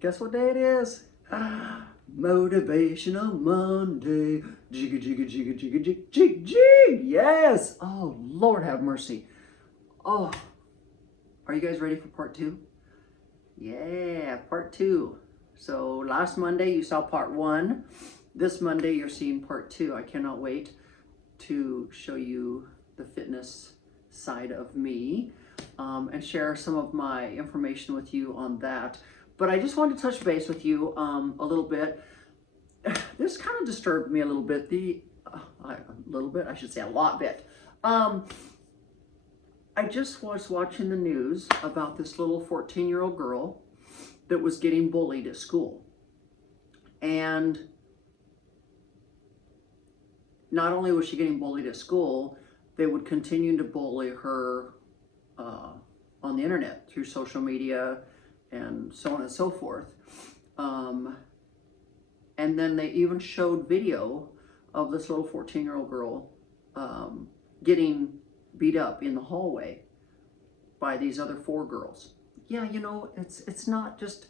Guess what day it is? Motivational Monday. Jigga, jigga, jigga, jigga, jig, jig, jig. Yes. Oh, Lord have mercy. Oh, are you guys ready for part two? Yeah, part two. So last Monday you saw part one. This Monday you're seeing part two. I cannot wait to show you the fitness side of me and share some of my information with you on that. But I just wanted to touch base with you a little bit. This kind of disturbed me a little bit. I should say a lot bit. I just was watching the news about this little 14-year-old girl that was getting bullied at school. And not only was she getting bullied at school, they would continue to bully her on the internet through social media and so on and so forth. And then they even showed video of this little 14-year-old girl getting beat up in the hallway by these other 4 girls. Yeah, you know, it's not just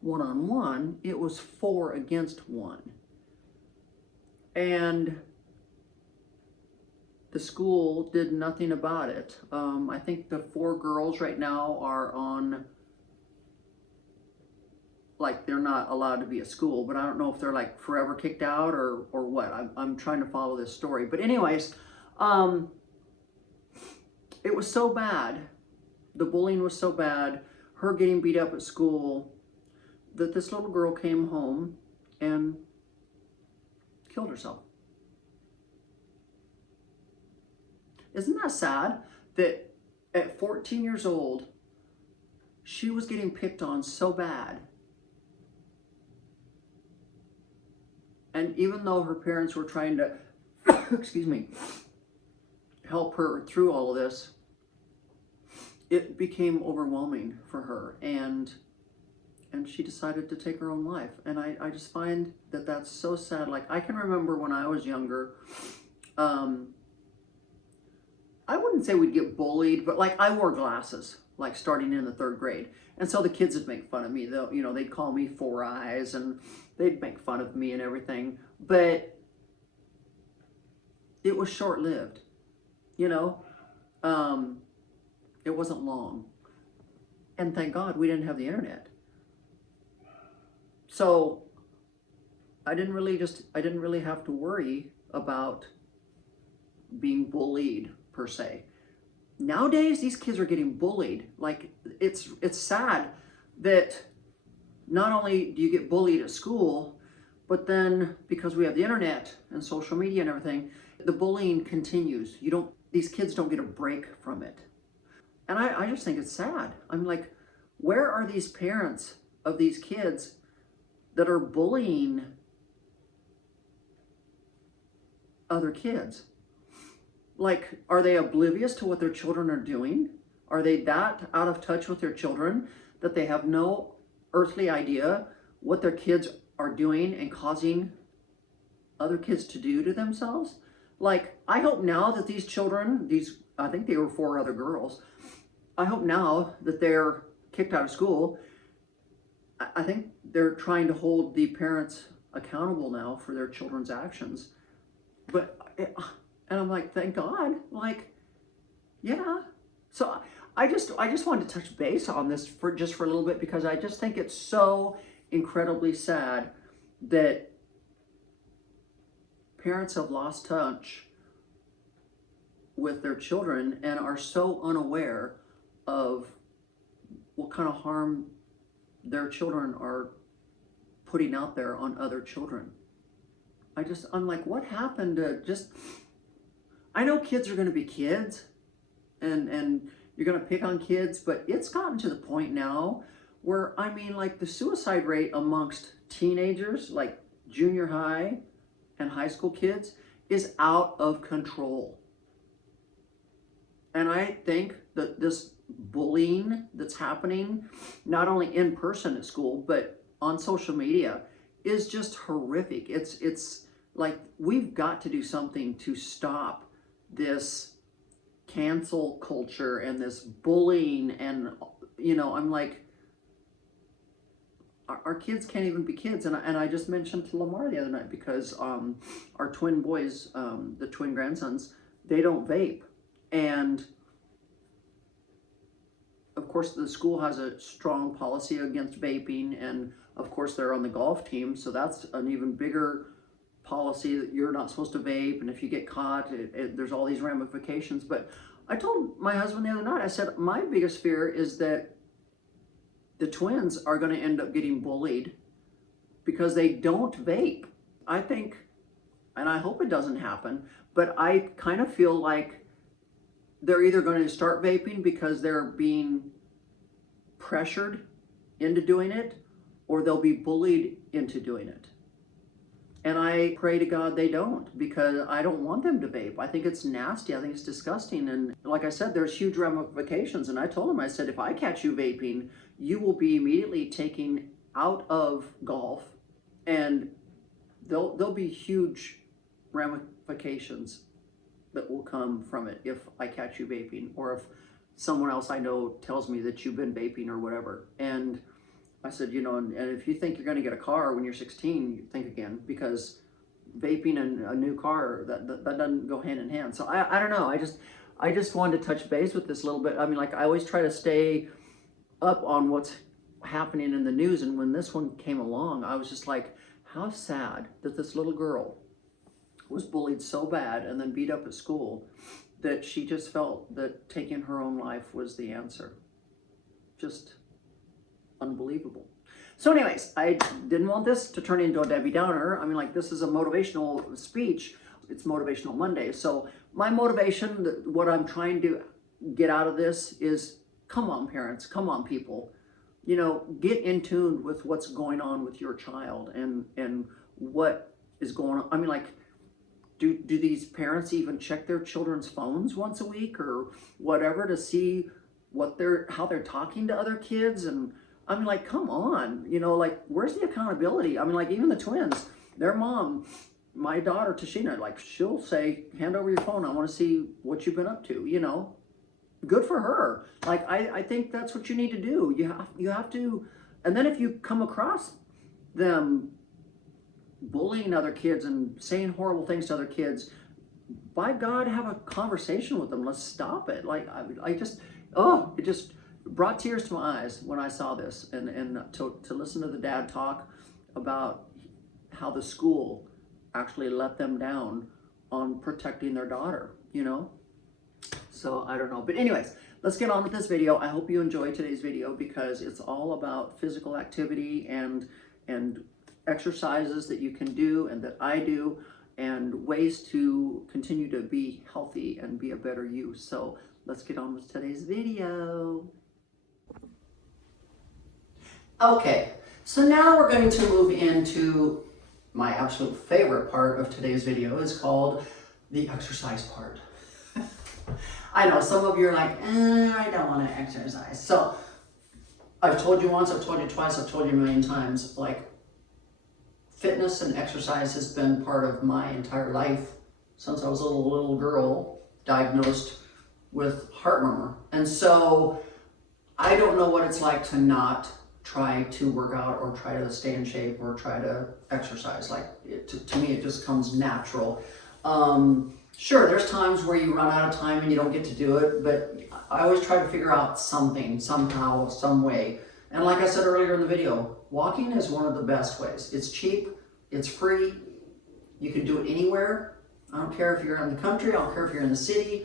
one-on-one, it was 4 against 1. And the school did nothing about it. I think the 4 girls right now are on, like, they're not allowed to be at school, but I don't know if they're like forever kicked out or what. I'm trying to follow this story. But anyways, it was so bad. The bullying was so bad, her getting beat up at school, that this little girl came home and killed herself. Isn't that sad that at 14 years old, she was getting picked on so bad? And even though her parents were trying to, excuse me, help her through all of this, it became overwhelming for her, and she decided to take her own life. And I just find that that's so sad. Like, I can remember when I was younger, I wouldn't say we'd get bullied, but like, I wore glasses, like starting in the 3rd grade. And so the kids would make fun of me, though, you know, they'd call me 4 Eyes and they'd make fun of me and everything. But it was short-lived, you know? It wasn't long. And thank God we didn't have the internet. So I didn't really have to worry about being bullied per se. Nowadays, these kids are getting bullied. Like, it's sad that not only do you get bullied at school, but then because we have the internet and social media and everything, the bullying continues. These kids don't get a break from it. And I just think it's sad. I'm like, where are these parents of these kids that are bullying other kids? Like, are they oblivious to what their children are doing? Are they that out of touch with their children that they have no earthly idea what their kids are doing and causing other kids to do to themselves? Like, I hope now that these children, I think they were 4 other girls, I hope now that they're kicked out of school, I think they're trying to hold the parents accountable now for their children's actions. And I'm like, thank God, like, yeah. So I just wanted to touch base on this for a little bit, because I just think it's so incredibly sad that parents have lost touch with their children and are so unaware of what kind of harm their children are putting out there on other children. I'm like, what happened to just... I know kids are going to be kids, and you're going to pick on kids, but it's gotten to the point now where, I mean, like, the suicide rate amongst teenagers, like junior high and high school kids, is out of control. And I think that this bullying that's happening, not only in person at school, but on social media, is just horrific. It's like, we've got to do something to stop this cancel culture and this bullying. And, you know, I'm like, our kids can't even be kids. And I just mentioned to Lamar the other night, because our twin boys, the twin grandsons, they don't vape. And of course, the school has a strong policy against vaping, and of course they're on the golf team, so that's an even bigger policy that you're not supposed to vape, and if you get caught, there's all these ramifications. But I told my husband the other night, I said, my biggest fear is that the twins are going to end up getting bullied because they don't vape. I think, and I hope it doesn't happen, but I kind of feel like they're either going to start vaping because they're being pressured into doing it, or they'll be bullied into doing it. And I pray to God they don't, because I don't want them to vape. I think it's nasty. I think it's disgusting. And like I said, there's huge ramifications. And I told him, I said, if I catch you vaping, you will be immediately taken out of golf, and there'll be huge ramifications that will come from it if I catch you vaping, or if someone else I know tells me that you've been vaping or whatever. And I said, you know, and if you think you're going to get a car when you're 16, you think again, because vaping and a new car, that doesn't go hand in hand. So I don't know. I just wanted to touch base with this a little bit. I mean, like, I always try to stay up on what's happening in the news. And when this one came along, I was just like, how sad that this little girl was bullied so bad and then beat up at school that she just felt that taking her own life was the answer. Just unbelievable. So anyways, I didn't want this to turn into a Debbie Downer. I mean, like, this is a motivational speech. It's Motivational Monday. So my motivation, what I'm trying to get out of this is, come on, parents, come on, people. You know, get in tune with what's going on with your child and what is going on. I mean, like, do these parents even check their children's phones once a week or whatever to see how they're talking to other kids? And I mean, like, come on, you know, like, where's the accountability? I mean, like, even the twins, their mom, my daughter Tashina, like, she'll say, hand over your phone, I want to see what you've been up to, you know. Good for her. Like, I think that's what you need to do. You have to, and then if you come across them bullying other kids and saying horrible things to other kids, by God, have a conversation with them. Let's stop it. Like, it just brought tears to my eyes when I saw this, and to listen to the dad talk about how the school actually let them down on protecting their daughter, you know? So I don't know. But anyways, let's get on with this video. I hope you enjoyed today's video, because it's all about physical activity and exercises that you can do and that I do, and ways to continue to be healthy and be a better you. So let's get on with today's video. Okay, so now we're going to move into my absolute favorite part of today's video. Is called the exercise part. I know some of you are like, I don't want to exercise. So I've told you once, I've told you twice, I've told you a million times, like, fitness and exercise has been part of my entire life since I was a little girl diagnosed with heart murmur. And so I don't know what it's like to not try to work out or try to stay in shape or try to exercise. Like, to me, it just comes natural. Sure, there's times where you run out of time and you don't get to do it, but I always try to figure out something, somehow, some way. And like I said earlier in the video, walking is one of the best ways. It's cheap, it's free, you can do it anywhere. I don't care if you're in the country, I don't care if you're in the city.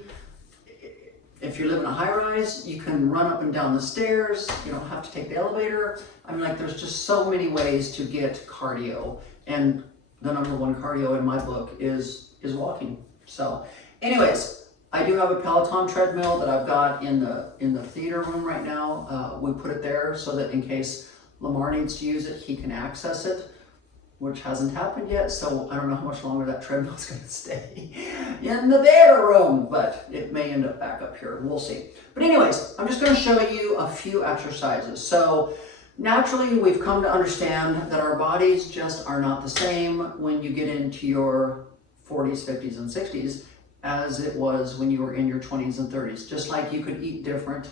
If you live in a high-rise, you can run up and down the stairs, you don't have to take the elevator. I mean, like, there's just so many ways to get cardio. And the number one cardio in my book is walking. So anyways, I do have a Peloton treadmill that I've got in the theater room right now. We put it there so that in case Lamar needs to use it, he can access it, which hasn't happened yet. So I don't know how much longer that treadmill is going to stay in the theater room, but it may end up back up here. We'll see. But anyways, I'm just going to show you a few exercises. So naturally, we've come to understand that our bodies just are not the same when you get into your 40s, 50s, and 60s as it was when you were in your 20s and 30s. Just like you could eat different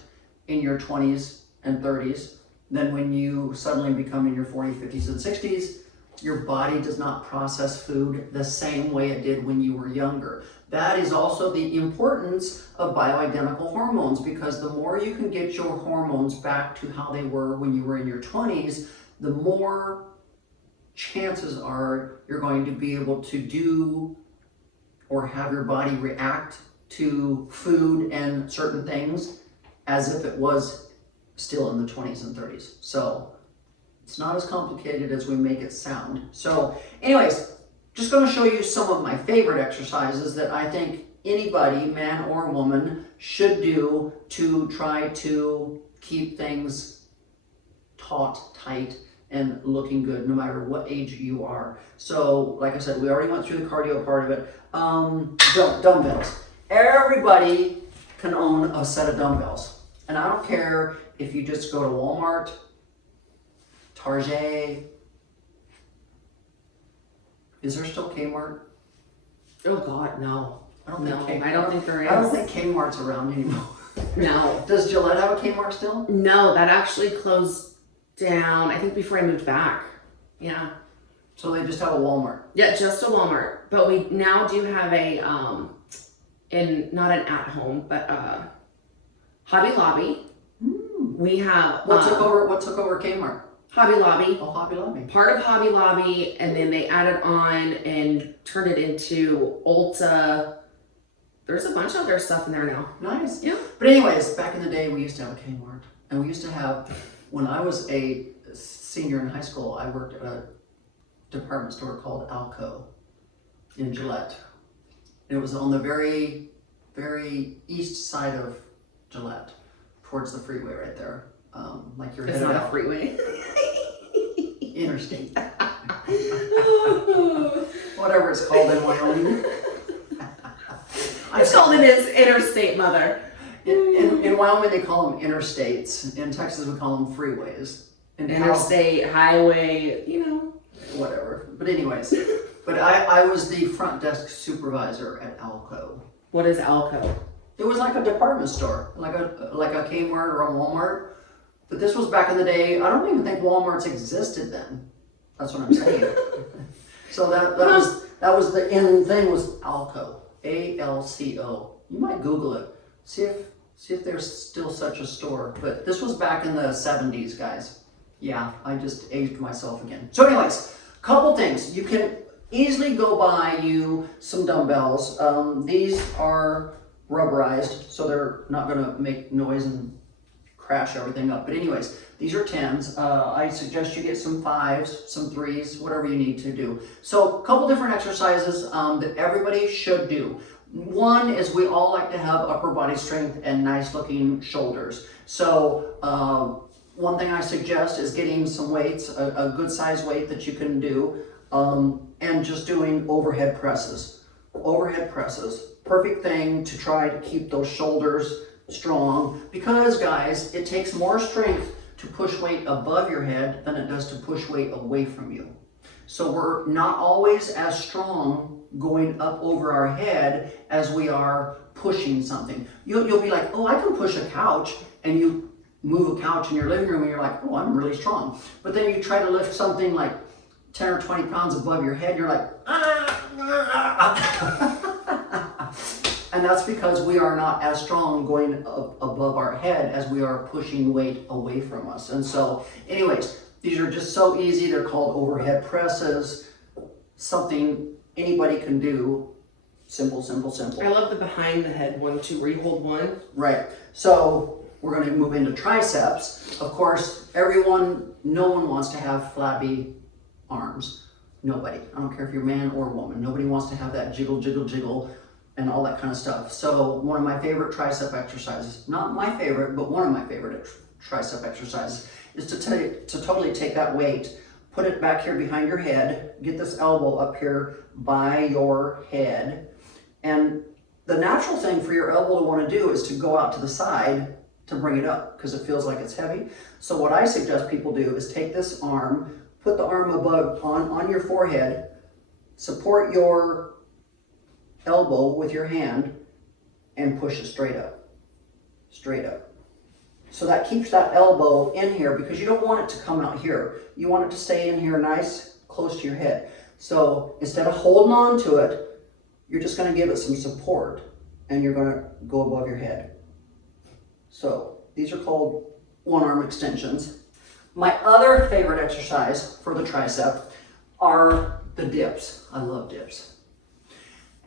in your 20s and 30s then when you suddenly become in your 40s, 50s, and 60s, your body does not process food the same way it did when you were younger. That is also the importance of bioidentical hormones, because the more you can get your hormones back to how they were when you were in your 20s, the more chances are you're going to be able to do or have your body react to food and certain things as if it was still in the 20s and 30s. So it's not as complicated as we make it sound. So anyways, just going to show you some of my favorite exercises that I think anybody, man or woman, should do to try to keep things taut, tight, and looking good no matter what age you are. So like I said, we already went through the cardio part of it. Dumbbells. Everybody can own a set of dumbbells. And I don't care if you just go to Walmart, Target. Is there still Kmart? Oh God, no. I don't think there is. I don't think Kmart's around anymore. No. Does Gillette have a Kmart still? No, that actually closed down, I think before I moved back. Yeah. So they just have a Walmart? Yeah, just a Walmart. But we now do have a, not an at-home, but Hobby Lobby. We have... What took over Kmart? Hobby Lobby. Oh, Hobby Lobby. Part of Hobby Lobby, and then they added on and turned it into Ulta. There's a bunch of other stuff in there now. Nice. Yeah. But anyways, back in the day, we used to have a Kmart. And we used to have, when I was a senior in high school, I worked at a department store called Alco in Gillette. It was on the very, very east side of Gillette, towards the freeway right there. Like you're It's headed not out. a freeway. Interstate. Whatever it's called in Wyoming. It's called an interstate, mother. In Wyoming, they call them interstates. In Texas, we call them freeways. In Interstate, highway, you know. Whatever. But anyways, I was the front desk supervisor at Alco. What is Alco? It was like a department store, like a Kmart or a Walmart. But this was back in the day. I don't even think Walmarts existed then. That's what I'm saying. So that was the in thing was Alco. ALCO. You might Google it. See if there's still such a store. But this was back in the 70s, guys. Yeah, I just aged myself again. So anyways, couple things. You can easily go buy you some dumbbells. These are rubberized, so they're not gonna make noise and crash everything up. But anyways, these are 10s. I suggest you get some 5s, some 3s, whatever you need to do. So a couple different exercises that everybody should do. One is we all like to have upper body strength and nice looking shoulders. So one thing I suggest is getting some weights, a good size weight that you can do, and just doing overhead presses. Overhead presses, perfect thing to try to keep those shoulders strong, because guys, it takes more strength to push weight above your head than it does to push weight away from you. So we're not always as strong going up over our head as we are pushing something. You'll be like, oh, I can push a couch, and you move a couch in your living room and you're like, oh, I'm really strong. But then you try to lift something like 10 or 20 pounds above your head, you're like, and that's because we are not as strong going up above our head as we are pushing weight away from us. And so anyways, these are just so easy. They're called overhead presses, something anybody can do. Simple, simple, simple. I love the behind the head one too, where you hold one. Right. So we're going to move into triceps. Of course, no one wants to have flabby arms. Nobody. I don't care if you're man or woman. Nobody wants to have that jiggle, jiggle, jiggle, and all that kind of stuff. So one of my favorite tricep exercises, not my favorite, but one of my favorite tricep exercises, is to totally take that weight, put it back here behind your head, get this elbow up here by your head, and the natural thing for your elbow to want to do is to go out to the side to bring it up, because it feels like it's heavy. So what I suggest people do is take this arm, put the arm above on your forehead, support your elbow with your hand, and push it straight up, straight up. So that keeps that elbow in here because you don't want it to come out here. You want it to stay in here nice, close to your head. So instead of holding on to it, you're just gonna give it some support and you're gonna go above your head. So these are called one arm extensions. My other favorite exercise for the tricep are the dips. I love dips.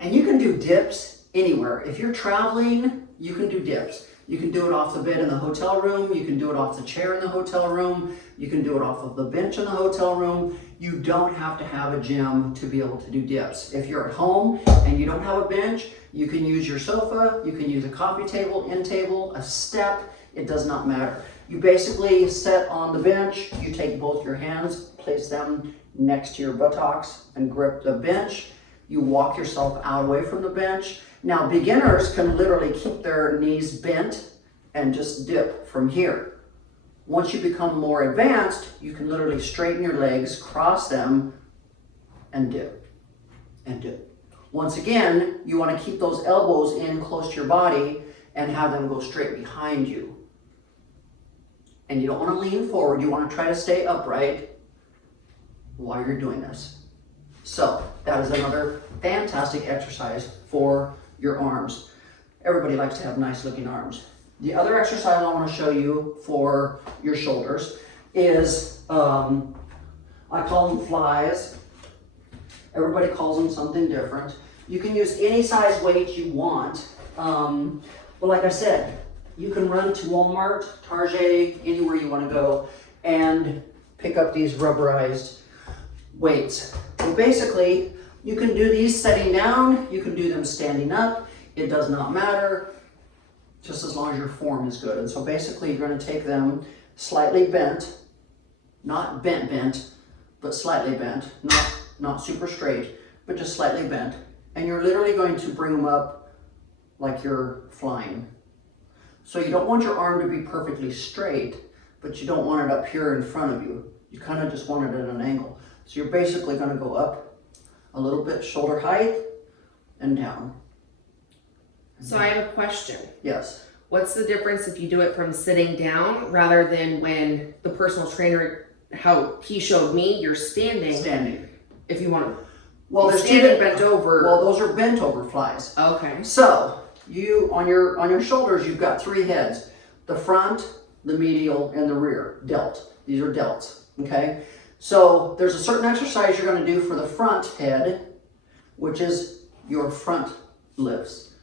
And you can do dips anywhere. If you're traveling, you can do dips. You can do it off the bed in the hotel room. You can do it off the chair in the hotel room. You can do it off of the bench in the hotel room. You don't have to have a gym to be able to do dips. If you're at home and you don't have a bench, you can use your sofa, you can use a coffee table, end table, a step, it does not matter. You basically sit on the bench, you take both your hands, place them next to your buttocks and grip the bench. You walk yourself out away from the bench. Now beginners can literally keep their knees bent and just dip from here. Once you become more advanced, you can literally straighten your legs, cross them, and dip, and dip. Once again, you want to keep those elbows in close to your body and have them go straight behind you. And you don't want to lean forward, you want to try to stay upright while you're doing this. So that is another fantastic exercise for your arms. Everybody likes to have nice looking arms. The other exercise I want to show you for your shoulders is, I call them flies. Everybody calls them something different. You can use any size weight you want. But like I said, you can run to Walmart, Target, anywhere you want to go and pick up these rubberized weights. And basically, you can do these sitting down, you can do them standing up, it does not matter, just as long as your form is good. And so basically you're going to take them slightly bent, not bent, but slightly bent, not super straight, but just slightly bent. And you're literally going to bring them up like you're flying. So you don't want your arm to be perfectly straight, but you don't want it up here in front of you. You kind of just want it at an angle. So you're basically going to go up a little bit, shoulder height, and down. So I have a question. Yes. What's the difference if you do it from sitting down rather than when the personal trainer, how he showed me, you're standing? Standing. If you want to, well, you're standing bent over. Well, those are bent over flies. Okay. So you on your shoulders, you've got three heads: the front, the medial, and the rear. Delt. These are delts. Okay. So there's a certain exercise you're going to do for the front head, which is your front lifts.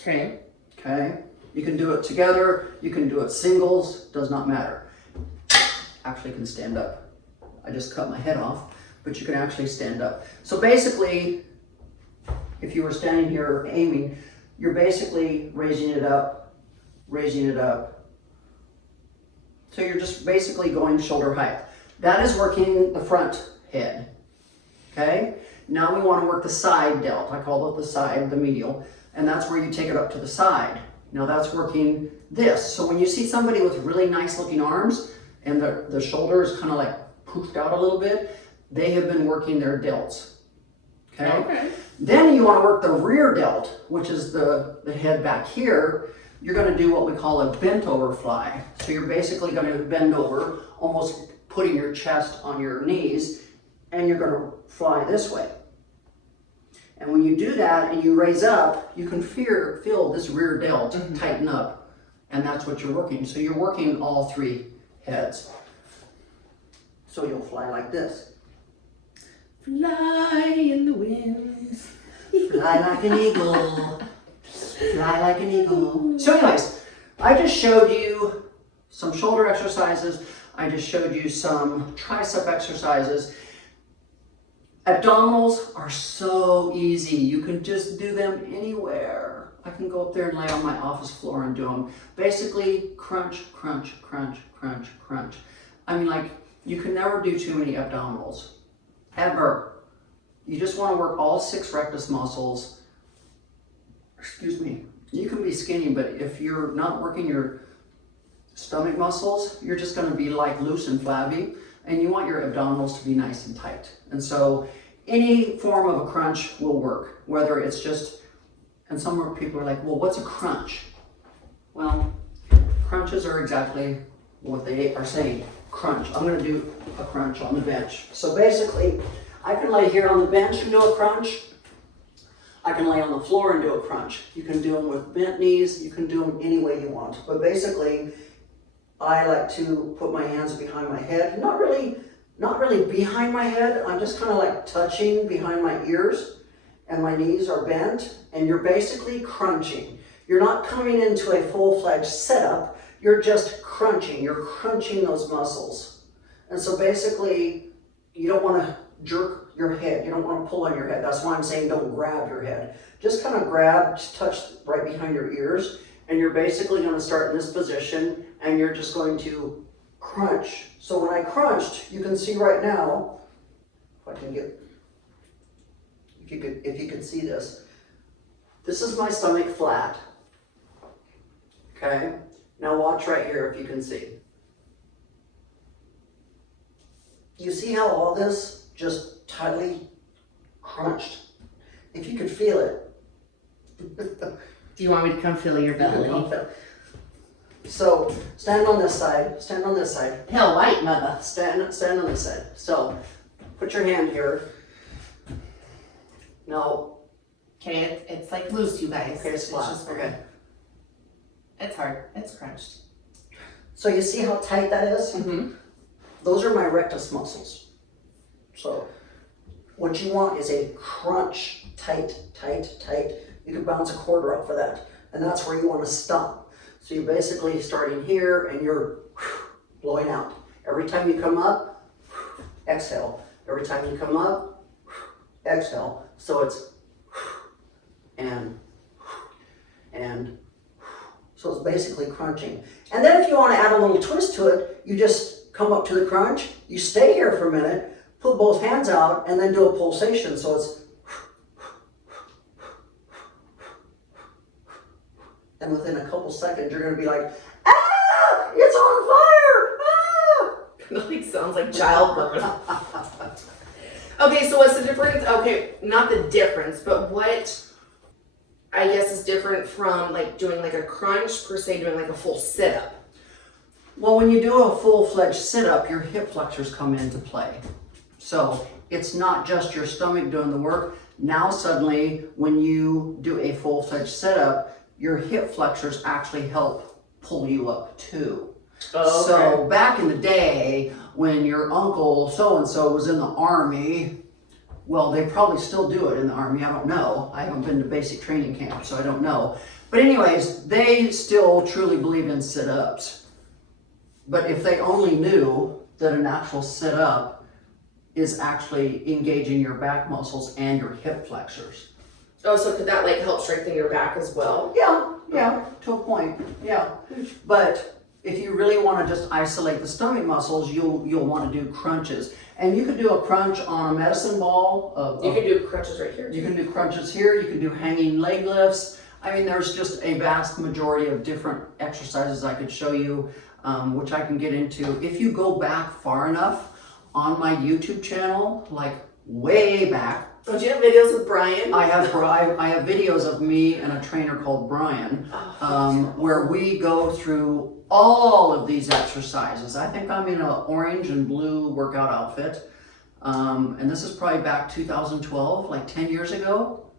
Okay. Okay. You can do it together. You can do it singles. Does not matter. Actually, can stand up. I just cut my head off, but you can actually stand up. So basically, if you were standing here aiming, you're basically raising it up, raising it up. So you're just basically going shoulder height. That is working the front head. Okay? Now we want to work the side delt. I call it the side, the medial. And that's where you take it up to the side. Now that's working this. So when you see somebody with really nice looking arms and the shoulder is kind of like poofed out a little bit, they have been working their delts. Okay? Okay. Then you want to work the rear delt, which is the head back here. You're going to do what we call a bent over fly. So you're basically going to bend over, almost putting your chest on your knees, and you're going to fly this way. And when you do that and you raise up, you can feel this rear delt tighten up, and that's what you're working. So you're working all three heads. So you'll fly like this. Fly in the wind. Fly like an eagle. Fly like an eagle. So anyways, I just showed you some shoulder exercises. I just showed you some tricep exercises. Abdominals are so easy. You can just do them anywhere. I can go up there and lay on my office floor and do them. Basically, crunch, crunch, crunch, crunch, crunch. I mean, like, you can never do too many abdominals. Ever. You just want to work all 6 rectus muscles. Excuse me. You can be skinny, but if you're not working your stomach muscles, you're just going to be like loose and flabby, and you want your abdominals to be nice and tight. And so any form of a crunch will work, whether it's just, and some people are like, well, what's a crunch? Well, crunches are exactly what they are saying. Crunch. I'm going to do a crunch on the bench. So basically, I can lay here on the bench and do a crunch. I can lay on the floor and do a crunch. You can do them with bent knees. You can do them any way you want. But basically, I like to put my hands behind my head. Not really behind my head. I'm just kind of like touching behind my ears, and my knees are bent, and you're basically crunching. You're not coming into a full-fledged setup. You're just crunching. You're crunching those muscles. And so basically, you don't want to jerk your head. You don't want to pull on your head. That's why I'm saying don't grab your head. Just kind of grab, just touch right behind your ears, and you're basically going to start in this position, and you're just going to crunch. So when I crunched, you can see right now, if I can get, if you could see this, this is my stomach flat. Okay, now watch right here if you can see. You see how all this just tightly crunched? If you could feel it. Do you want me to come feel your belly? So stand on this side, stand on this side. Hell white, mother. Stand on this side. So put your hand here. No. Okay, it's like loose, you guys. Okay, it's flat. just Okay. It's hard. It's crunched. So you see how tight that is? Mm-hmm. Those are my rectus muscles. So what you want is a crunch, tight, tight, tight. You can bounce a quarter off of that. And that's where you want to stop. So you're basically starting here and you're blowing out. Every time you come up, exhale. Every time you come up, exhale. So it's and so it's basically crunching. And then if you want to add a little twist to it, you just come up to the crunch, you stay here for a minute, put both hands out, and then do a pulsation. So it's, and within a couple seconds, you're going to be like, ah, it's on fire, ah! Like sounds like childbirth. Okay, so what's the difference? Okay, not the difference, but what I guess is different from like doing like a crunch per se, doing like a full sit-up. Well, when you do a full-fledged sit-up, your hip flexors come into play. So it's not just your stomach doing the work. Now suddenly, when you do a full-fledged sit-up, your hip flexors actually help pull you up too. Oh, okay. So back in the day, when your uncle so-and-so was in the army, well, they probably still do it in the army. I don't know. I haven't been to basic training camp, so I don't know. But anyways, they still truly believe in sit-ups. But if they only knew that an actual sit-up is actually engaging your back muscles and your hip flexors. Oh, so could that like help strengthen your back as well? Yeah, to a point, yeah. But if you really want to just isolate the stomach muscles, you'll want to do crunches. And you could do a crunch on a medicine ball. You can do crunches right here. You can do crunches here. You can do hanging leg lifts. I mean, there's just a vast majority of different exercises I could show you, which I can get into. If you go back far enough on my YouTube channel, like way back. Don't you have videos with Brian? I have videos of me and a trainer called Brian, where we go through all of these exercises. I think I'm in an orange and blue workout outfit. And this is probably back 2012, like 10 years ago.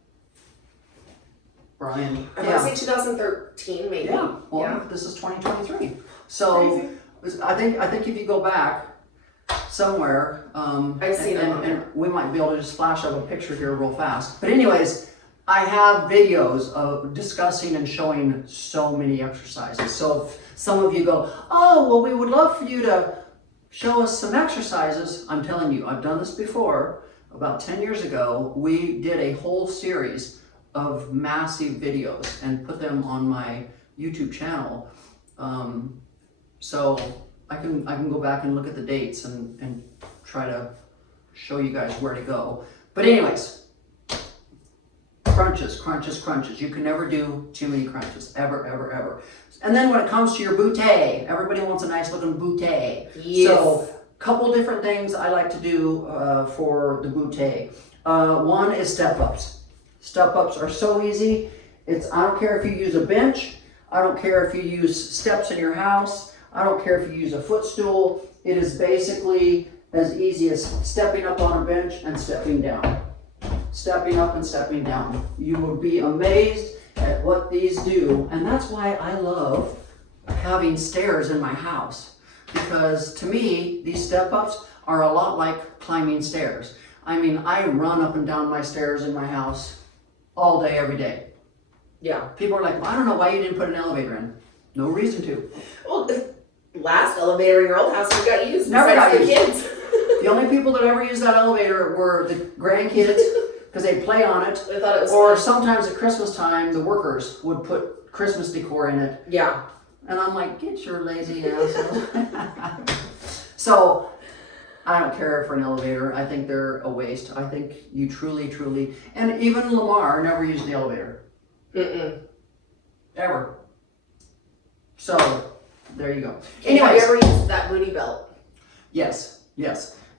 Brian. I want to say 2013 maybe. Yeah, well, this is 2023. So I think if you go back somewhere, I've seen it and we might be able to just flash up a picture here real fast. But anyways, I have videos of discussing and showing so many exercises. So if some of you go, oh, well, we would love for you to show us some exercises. I'm telling you, I've done this before. About 10 years ago, we did a whole series of massive videos and put them on my YouTube channel. So I can go back and look at the dates and try to show you guys where to go. But anyways, crunches, crunches, crunches. You can never do too many crunches, ever, ever, ever. And then when it comes to your bootay, everybody wants a nice looking bootay. Yes. So a couple different things I like to do for the bootay. One is step ups. Step ups are so easy. I don't care if you use a bench. I don't care if you use steps in your house. I don't care if you use a footstool. It is basically as easy as stepping up on a bench and stepping down. Stepping up and stepping down. You will be amazed at what these do. And that's why I love having stairs in my house. Because to me, these step-ups are a lot like climbing stairs. I mean, I run up and down my stairs in my house all day, every day. Yeah. People are like, well, I don't know why you didn't put an elevator in. No reason to. Well, the last elevator in your old house never got used. Never got the used. kids. The only people that ever used that elevator were the grandkids because they play on it. I thought it was or fun. sometimes at Christmas time, the workers would put Christmas decor in it. Yeah. And I'm like, get your lazy asshole. So I don't care for an elevator. I think they're a waste. I think you truly, and even Lamar never used the elevator. Mm-mm. Ever. So there you go. And have you Anyways, ever used that booty belt? yes.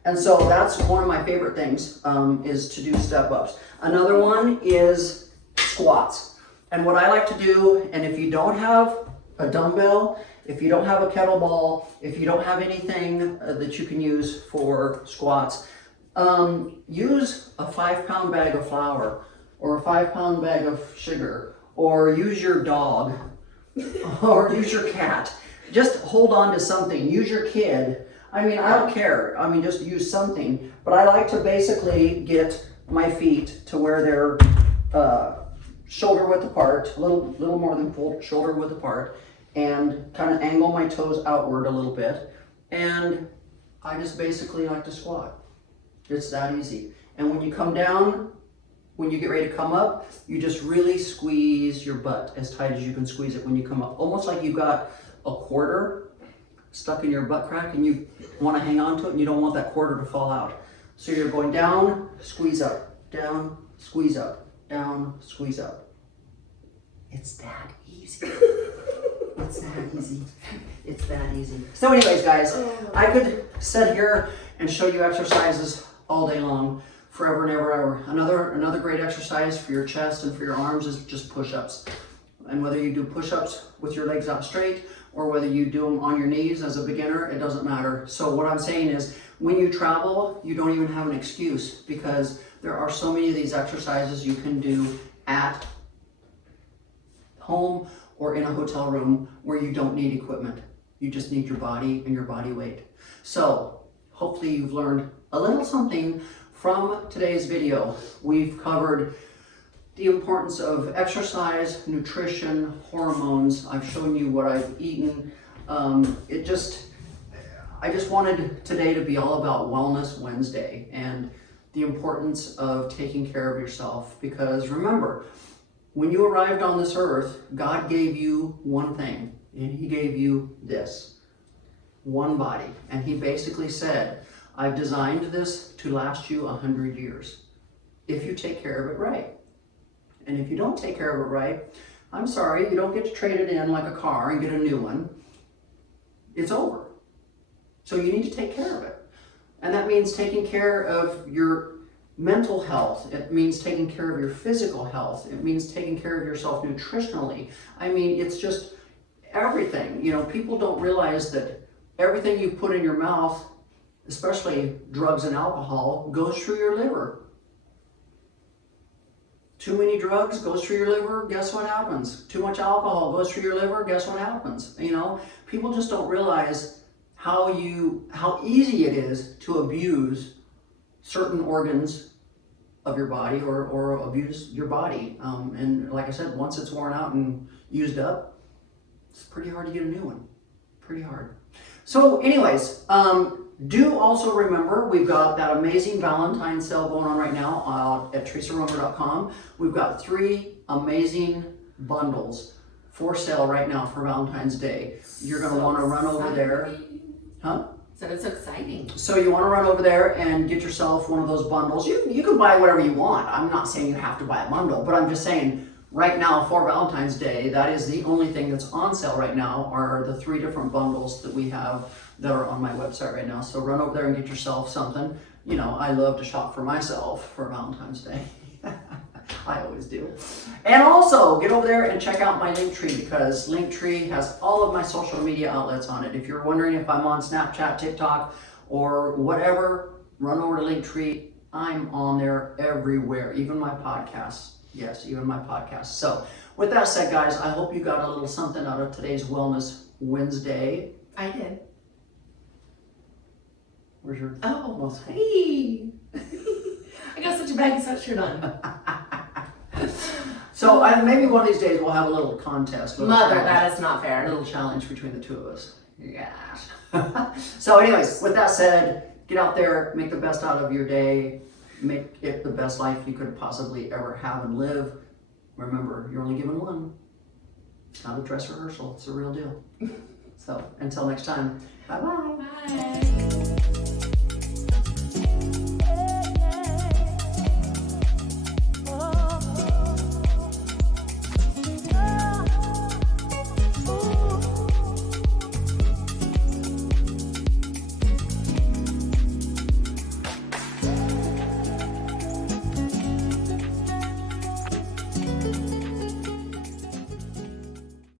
And so that's one of my favorite things, is to do step ups. Another one is squats. And what I like to do, and if you don't have a dumbbell, if you don't have a kettlebell, if you don't have anything that you can use for squats, use a 5-pound bag of flour or a 5-pound bag of sugar, or use your dog or use your cat. Just hold on to something. Use your kid. I mean, I don't care. I mean, just use something. But I like to basically get my feet to where they're shoulder width apart, a little more than full shoulder width apart, and kind of angle my toes outward a little bit. And I just basically like to squat. It's that easy. And when you come down, when you get ready to come up, you just really squeeze your butt as tight as you can squeeze it when you come up. Almost like you've got a quarter stuck in your butt crack and you want to hang on to it and you don't want that quarter to fall out. So you're going down, squeeze up, down, squeeze up, down, squeeze up. It's that easy. It's that easy. It's that easy. So anyways, guys, I could sit here and show you exercises all day long, forever and ever. Another great exercise for your chest and for your arms is just push-ups. And whether you do push-ups with your legs out straight or whether you do them on your knees as a beginner, it doesn't matter. So what I'm saying is, when you travel, you don't even have an excuse, because there are so many of these exercises you can do at home or in a hotel room where you don't need equipment. You just need your body and your body weight. So hopefully you've learned a little something from today's video. We've covered the importance of exercise, nutrition, hormones. I've shown you what I've eaten. I just wanted today to be all about Wellness Wednesday and the importance of taking care of yourself. Because remember, when you arrived on this earth, God gave you one thing, and He gave you this, one body. And He basically said, I've designed this to last you 100 years, if you take care of it right. And if you don't take care of it right, I'm sorry, you don't get to trade it in like a car and get a new one. It's over. So you need to take care of it. And that means taking care of your mental health. It means taking care of your physical health. It means taking care of yourself nutritionally. I mean, it's just everything. You know, people don't realize that everything you put in your mouth, especially drugs and alcohol, goes through your liver. Too many drugs goes through your liver, guess what happens? Too much alcohol goes through your liver, guess what happens? You know, people just don't realize how easy it is to abuse certain organs of your body or abuse your body. And like I said, once it's worn out and used up, it's pretty hard to get a new one. Pretty hard. So anyways, do also remember, we've got that amazing Valentine's sale going on right now at teresaromer.com. We've got 3 amazing bundles for sale right now for Valentine's Day. You're going to want to run over there. Huh? So it's exciting. So you want to run over there and get yourself one of those bundles. You can buy whatever you want. I'm not saying you have to buy a bundle, but I'm just saying right now for Valentine's Day, that is the only thing that's on sale right now, are the 3 different bundles that we have that are on my website right now. So run over there and get yourself something. You know, I love to shop for myself for Valentine's Day. I always do. And also, get over there and check out my Linktree, because Linktree has all of my social media outlets on it. If you're wondering if I'm on Snapchat, TikTok, or whatever, run over to Linktree. I'm on there everywhere, even my podcasts. Yes, even my podcasts. So, with that said, guys, I hope you got a little something out of today's Wellness Wednesday. I did. Where's your... Oh, hey. I got such a baggy sweatshirt on. So maybe one of these days we'll have a little contest. Mother, that is not fair. A little challenge between the two of us. Yes. So anyways, with that said, get out there, make the best out of your day, make it the best life you could possibly ever have and live. Remember, you're only given one. It's not a dress rehearsal, it's a real deal. So until next time, bye-bye. Bye.